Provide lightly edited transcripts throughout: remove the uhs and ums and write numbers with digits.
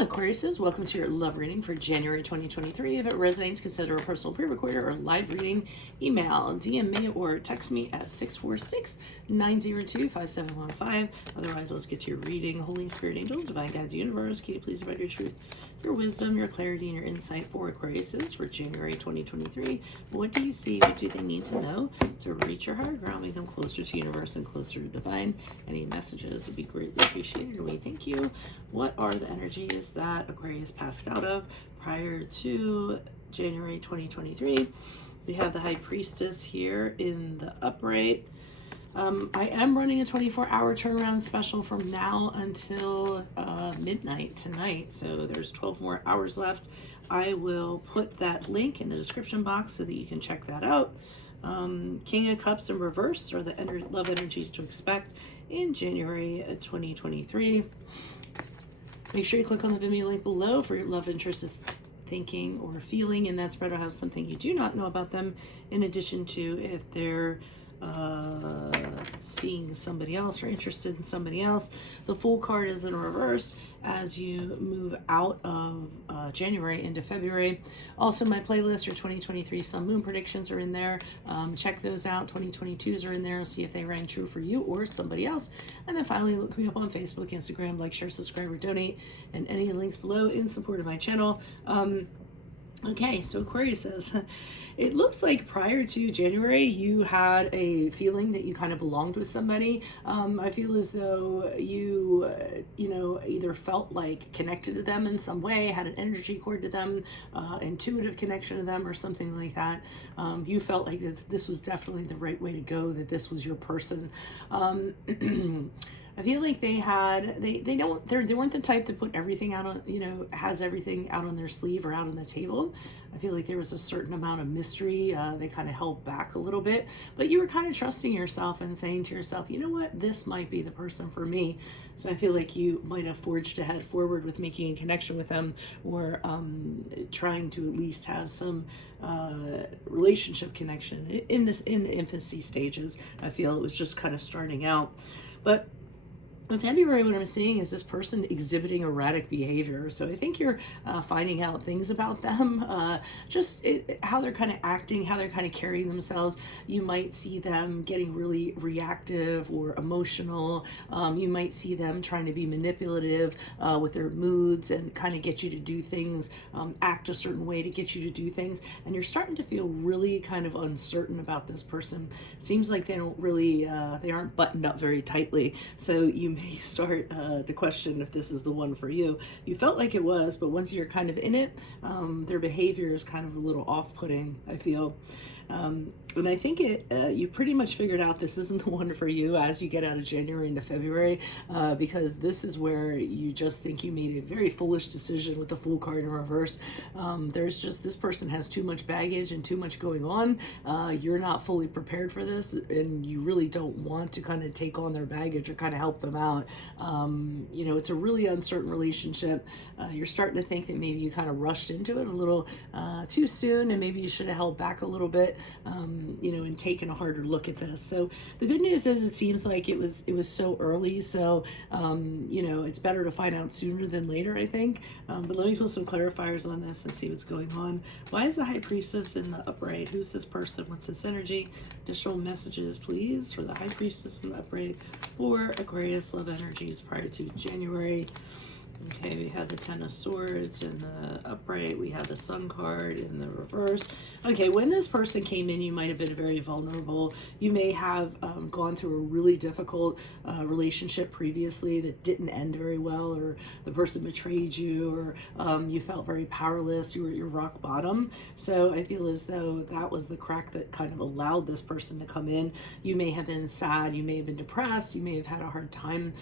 Aquariuses, welcome to your love reading for January 2023. If it resonates, consider a personal pre-recorder or live reading. Email, DM me, or text me at 646-902-5715. Otherwise, let's get to your reading. Holy Spirit, angels, divine guides, universe, can you please provide your truth, your wisdom, your clarity, and your insight for Aquariuses for January 2023? What do you see? What do they need to know to reach your higher ground, make them closer to universe and closer to divine? Any messages would be greatly appreciated. We thank you. What are the energies that Aquarius passed out of prior to January 2023? We have the High Priestess here in the upright. I am running a 24-hour turnaround special from now until midnight tonight, so there's 12 more hours left. I will put that link in the description box so that you can check that out. King of Cups in reverse are the love energies to expect in January 2023. Make sure you click on the Venmo link below for your love interest is thinking or feeling in that spread, or have something you do not know about them, in addition to if they're seeing somebody else or interested in somebody else. The Fool card is in reverse as you move out of January into February. Also, my playlist, your 2023 Sun Moon predictions are in there. Check those out. 2022s are in there. See if they rang true for you or somebody else. And then finally, look me up on Facebook, Instagram, like, share, subscribe, or donate, and any links below in support of my channel. Okay, so Aquarius says, it looks like prior to January, you had a feeling that you kind of belonged with somebody. I feel as though you, either felt like connected to them in some way, had an energy cord to them, intuitive connection to them, or something like that. You felt like this was definitely the right way to go, that this was your person. I feel like they weren't the type that put everything out on, has everything out on their sleeve or out on the table. I feel like there was a certain amount of mystery. They kind of held back a little bit, but you were kind of trusting yourself and saying to yourself, you know what, this might be the person for me. So I feel like you might have forged ahead forward with making a connection with them, or trying to at least have some relationship connection in the infancy stages. I feel it was just kind of starting out. But in February, what I'm seeing is this person exhibiting erratic behavior. So I think you're finding out things about them, how they're kind of acting, how they're kind of carrying themselves. You might see them getting really reactive or emotional. You might see them trying to be manipulative with their moods and kind of get you to do things, act a certain way to get you to do things. And you're starting to feel really kind of uncertain about this person. Seems like they don't really, they aren't buttoned up very tightly. So you may start to question if this is the one for you. You felt like it was, but once you're kind of in it, their behavior is kind of a little off-putting, I feel. And I think you pretty much figured out this isn't the one for you as you get out of January into February, because this is where you just think you made a very foolish decision with the Fool card in reverse. There's just, this person has too much baggage and too much going on. You're not fully prepared for this, and you really don't want to kind of take on their baggage or kind of help them out. It's a really uncertain relationship. You're starting to think that maybe you kind of rushed into it a little too soon, and maybe you should have held back a little bit, and taken a harder look at this. So the good news is it seems like it was so early. So, it's better to find out sooner than later, I think. But let me pull some clarifiers on this and see what's going on. Why is the High Priestess in the upright? Who's this person? What's this energy? Additional messages, please, for the High Priestess in the upright for Aquarius love energies prior to January. Okay, we have the Ten of Swords in the upright. We have the Sun card in the reverse. Okay, when this person came in, you might have been very vulnerable. You may have gone through a really difficult relationship previously that didn't end very well, or the person betrayed you, or you felt very powerless. You were at your rock bottom. So I feel as though that was the crack that kind of allowed this person to come in. You may have been sad. You may have been depressed. You may have had a hard time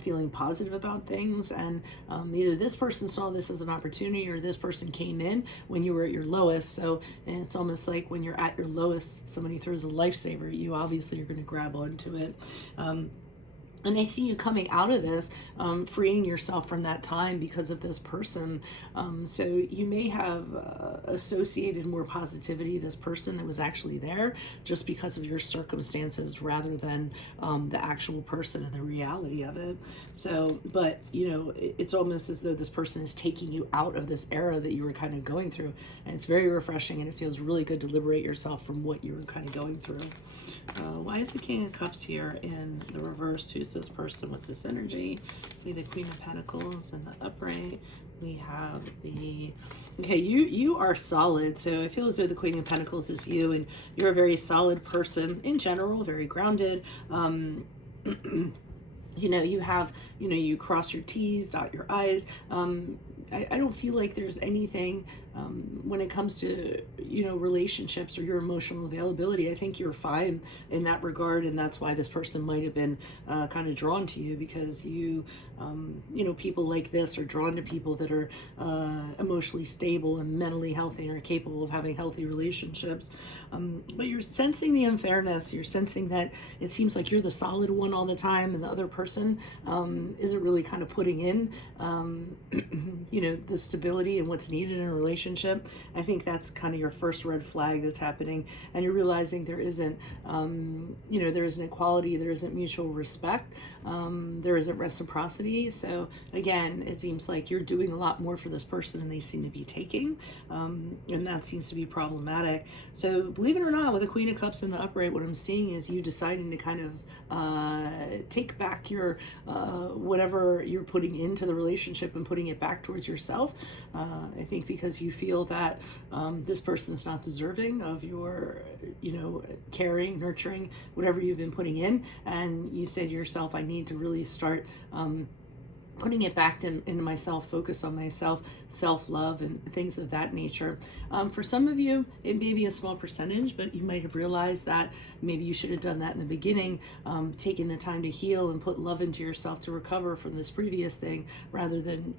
feeling positive about things, and either this person saw this as an opportunity, or this person came in when you were at your lowest. So, and it's almost like when you're at your lowest, somebody throws a lifesaver, you obviously are going to grab onto it. And I see you coming out of this, freeing yourself from that time because of this person. So you may have associated more positivity this person that was actually there just because of your circumstances rather than the actual person and the reality of it. So, but it's almost as though this person is taking you out of this era that you were kind of going through, and it's very refreshing, and it feels really good to liberate yourself from what you were kind of going through. Why is the King of Cups here in the reverse? Who's this person? What's this energy? We have the Queen of Pentacles in the upright. We have the, okay, you are solid. So I feel as though the Queen of Pentacles is you, and you're a very solid person in general, very grounded. You have, you cross your T's, dot your I's. I don't feel like there's anything when it comes to, relationships or your emotional availability. I think you're fine in that regard. And that's why this person might have been kind of drawn to you, because people like this are drawn to people that are emotionally stable and mentally healthy and are capable of having healthy relationships. But you're sensing the unfairness. You're sensing that it seems like you're the solid one all the time, and the other person isn't really kind of putting in, the stability and what's needed in a relationship. I think that's kind of your first red flag that's happening, and you're realizing there isn't, there isn't equality, there isn't mutual respect, there isn't reciprocity. So again, it seems like you're doing a lot more for this person than they seem to be taking, and that seems to be problematic. So believe it or not, with the Queen of Cups in the upright, what I'm seeing is you deciding to kind of take back your whatever you're putting into the relationship and putting it back towards yourself. I think because you feel that this person is not deserving of your, caring, nurturing, whatever you've been putting in, and you say to yourself, I need to really start putting it back into myself, focus on myself, self-love, and things of that nature. For some of you, it may be a small percentage, but you might have realized that maybe you should have done that in the beginning, taking the time to heal and put love into yourself to recover from this previous thing, rather than,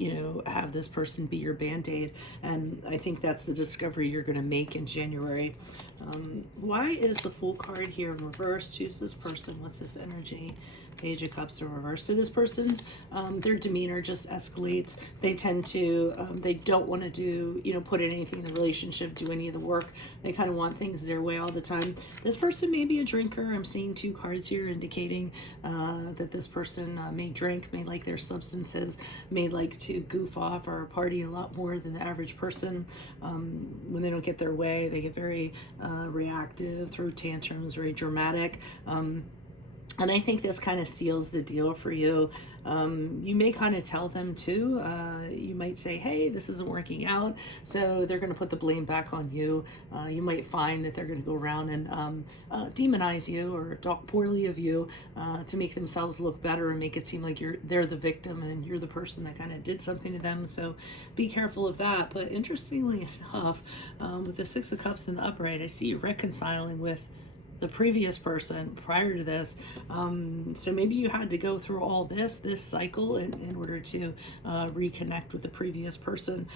have this person be your Band-Aid. And I think that's the discovery you're going to make in January. Why is the Fool card here in reverse? Who's this person? What's this energy? Page of Cups in reverse. So this person's, their demeanor just escalates. They tend to, they don't want to do, put in anything in the relationship, do any of the work. They kind of want things their way all the time. This person may be a drinker. I'm seeing two cards here indicating that this person may drink, may like their substances, may like to goof off or party a lot more than the average person. When they don't get their way, they get very reactive, throw tantrums, very dramatic. And I think this kind of seals the deal for you. You may kind of tell them too. You might say, hey, this isn't working out. So they're going to put the blame back on you. You might find that they're going to go around and demonize you or talk poorly of you to make themselves look better and make it seem like they're the victim and you're the person that kind of did something to them. So be careful of that. But interestingly enough, with the Six of Cups in the upright, I see you reconciling with the previous person prior to this. So maybe you had to go through all this cycle in order to reconnect with the previous person.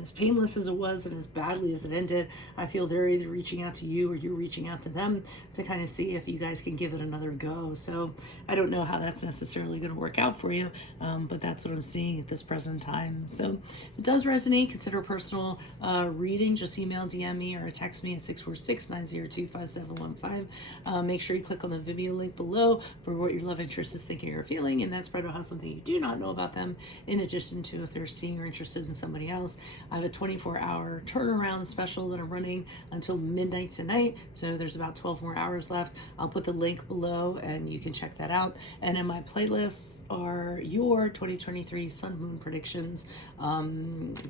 As painless as it was and as badly as it ended, I feel they're either reaching out to you or you're reaching out to them to kind of see if you guys can give it another go. So I don't know how that's necessarily going to work out for you, but that's what I'm seeing at this present time. So if it does resonate, consider a personal reading. Just email, DM me, or text me at 646-902-5715. Make sure you click on the Vimeo link below for what your love interest is thinking or feeling, and that spread will have something you do not know about them, in addition to if they're seeing or interested in somebody else. I have a 24-hour turnaround special that I'm running until midnight tonight, so there's about 12 more hours left. I'll put the link below and you can check that out. And in my playlists are your 2023 Sun Moon predictions.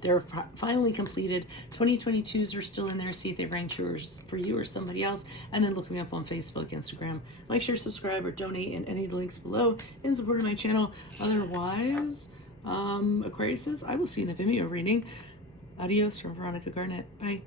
They're finally completed. 2022s are still in there. See if they rang true for you or somebody else, and then look me up on Facebook, Instagram. Like, share, subscribe, or donate in any of the links below in support of my channel. Otherwise, Aquariuses, I will see you in the Vimeo reading. Adios from Veronica Garnet. Bye.